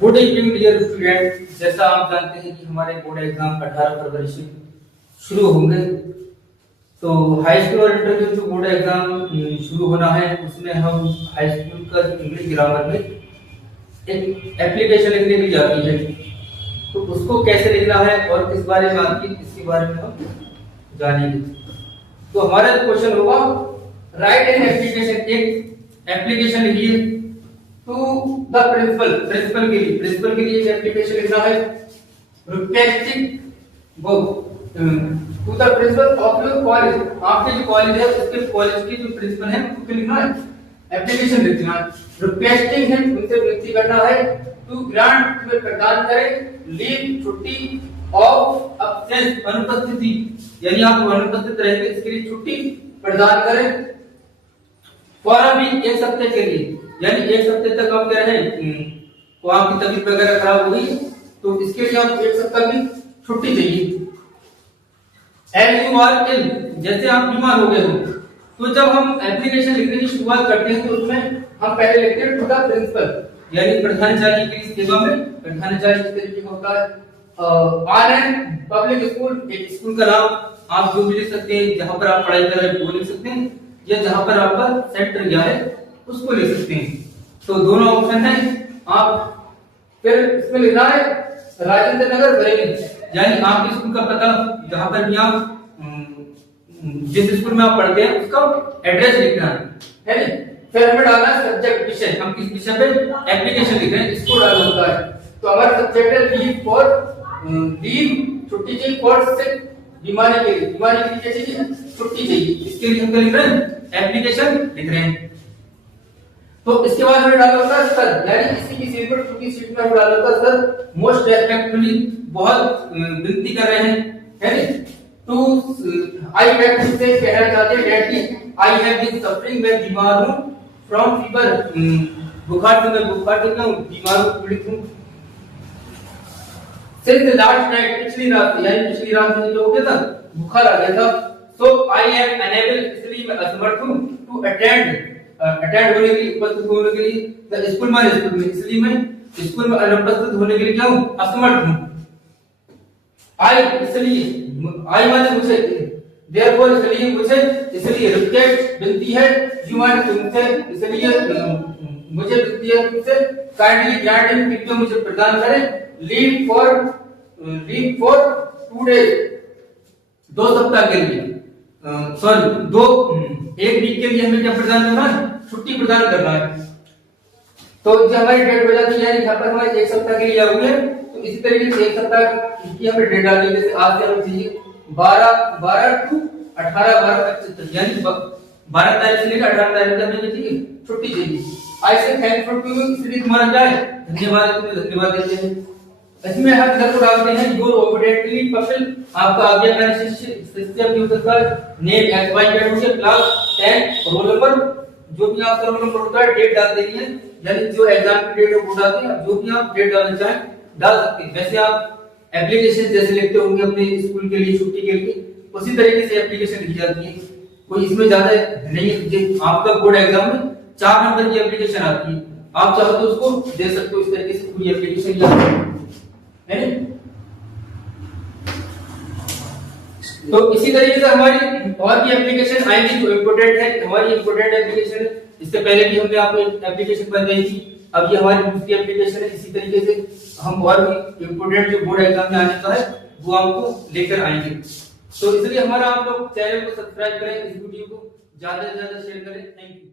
Good evening dear student. जैसा आप जानते हैं कि हमारे बोर्ड एग्जाम 18 फरवरी से शुरू होंगे, तो हाई स्कूल और इंटर जो बोर्ड एग्जाम शुरू होना है उसमें हम हाई स्कूल का जो इंग्लिश ग्रामर में एक एप्लीकेशन लिखने के लिए आती है, तो उसको कैसे लिखना है और किस बारे में आती है इसके बारे में हम जानेंगे। तो हमारा क्वेश्चन होगा राइट एन एप्लीकेशन, एक एप्लीकेशन लिखिए टू द प्रिंसिपल के लिए एक एप्लीकेशन लिखना है requesting to the principal of your college. आपके जो कॉलेज है उसके कॉलेज की जो प्रिंसिपल है उसको लिखना है, एप्लीकेशन लिखना है। रिक्वेस्टिंग है, उनसे विनती करना है टू ग्रांट, तुम्हें प्रदान करें लीव, छुट्टी ऑफ एब्सेंस, अनुपस्थिति, यानी आप अनुपस्थित रहेंगे इसके लिए छुट्टी प्रदान करें फॉर अ वीक, एक सप्ताह के लिए, यानी एक सप्ताह तक आप कह रहे हैं तो आपकी तबीयत वगैरह खराब हो गई तो इसके लिए आप एक सप्ताह की छुट्टी चाहिए। एंड यू आर इल, जैसे आप बीमार हो गए हो, तो जब हम एप्लीकेशन लिखने की शुरुआत करते हैं तो उसमें हम पहले लिखते हैं टू द प्रिंसिपल, यानी प्रधानाचार्य की सेवा में। प्रधानाचार्य किस तरीके का होता है? आर एन पब्लिक स्कूल, एक स्कूल का नाम आप जो भी लिख सकते हैं, जहां पर आप पढ़ाई कर रहे हैं वो लिख सकते हैं, या जहां पर आपका सेंटर क्या है उसको लिख सकते हैं। तो दोनों ऑप्शन है। आप फिर इसमें लिखना है राजेंद्र नगर बरेली, यानी आपके स्कूल का पता, जहां पर भी आप जिस स्कूल में आप पढ़ते हैं उसका एड्रेस लिखना है ना। फिर हमें डालना है सब्जेक्ट, विषय, हम किस विषय पे एप्लीकेशन लिख रहे हैं इसको डालना होता है। तो हमारा सब्जेक्ट है लीव फॉर, लीव छुट्टी चाहिए, फॉर सिक बीमारी के लिए, बीमारी के लिए क्या चाहिए? छुट्टी चाहिए। इसके लिए हम क्या लिख रहे हैं? एप्लीकेशन लिख रहे हैं। तो इसके बाद हमें डालना होता है सर, यानी किसी की सीट पर छुट्टी सीट में हम डालना होता है सर, मोस्ट रेस्पेक्टफुली, बहुत विनती कर रहे हैं, है ना। तो आई बैक से कहना चाहते हैं that I have been suffering, मैं बीमार हूं, फ्रॉम फीवर, बुखार से, मैं बुखार से क्यों बीमार हूं, पीड़ित हूं। सिंस लास्ट नाइट, पिछली रात, यानी पिछली रात में जो हो गया था बुखार आ गया था। सो आई एम अनेबल, इसलिए मैं असमर्थ हूं, टू अटेंड होने के लिए, उपस्थित होने के लिए स्कूल में, इसलिए मैं स्कूल में अनुपस्थित होने के लिए क्या हूं? असमर्थ हूं। आई, इसलिए, आई माने मुझे, देयरफॉर इसलिए मुझे, इसलिए रिक्वेस्ट विनती है, यू माने तुमसे, इसलिए मुझे विनती है तुमसे, काइंडली ग्रांट मी, कृपया मुझे प्रदान करें लीव फॉर 2 डेज, 2 सप्ताह के लिए, सॉरी एक वीक के लिए हमें क्या प्रदान करना है? छुट्टी प्रदान करना है। तो जब हमारी डेट हो जाती है, यानी यहाँ पर हमारे एक सप्ताह के लिए आऊंगे, तो इसी तरीके से एक सप्ताह की हमें डेट डालनी है। जैसे आज से हमें चाहिए 12 टू 18 12 यानी 12 तारीख से लेकर 18 तारीख तक हमें चाहिए छुट्टी चाहिए। आई से थैंकफुल टू यू, इसलिए तुम्हारा क्या है? धन्यवाद, तुम्हें धन्यवाद देते हैं। इसमें हम इधर को डालते हैं योर ओबीडिएंटली पफिल, आपका आज्ञाकारी शिष्य भी हो सकता है, नेम एज वाई जेड हो गया, क्लास 10, रोल नंबर, जो भी आपका रोल नंबर होता है, डेट डाल देनी है, यानी जो एग्जाम की डेट है वो डालते हैं, जो भी आप डेट डालना चाहें डाल सकते हैं। वैसे आप एप्लीकेशन जैसे लिखते होंगे अपने स्कूल के लिए, छुट्टी के लिए, उसी तरीके से एप्लीकेशन लिखी जाती है। कोई इसमें ज्यादा नहीं है। आपका बोर्ड एग्जाम में 4 नंबर की एप्लीकेशन आती है, आप चाहो तो उसको दे सकते हो, इस तरीके से पूरी एप्लीकेशन है। तो इसी तरीके से हमारी और भी एप्लीकेशन आएगी जो इम्पोर्टेंट है, हमारी इम्पोर्टेंट एप्लीकेशन है। इससे पहले भी हमने आपको एक एप्लीकेशन बनाई थी, अब ये हमारी दूसरी एप्लीकेशन है। इसी तरीके से हम और भी इम्पोर्टेंट जो बोर्ड एग्जाम में आने का है वो आपको लेकर आएंगे। तो इसलिए हमारा आप लोग चैनल को सब्सक्राइब करें, इस वीडियो को ज्यादा से ज्यादा शेयर करें। Thank you.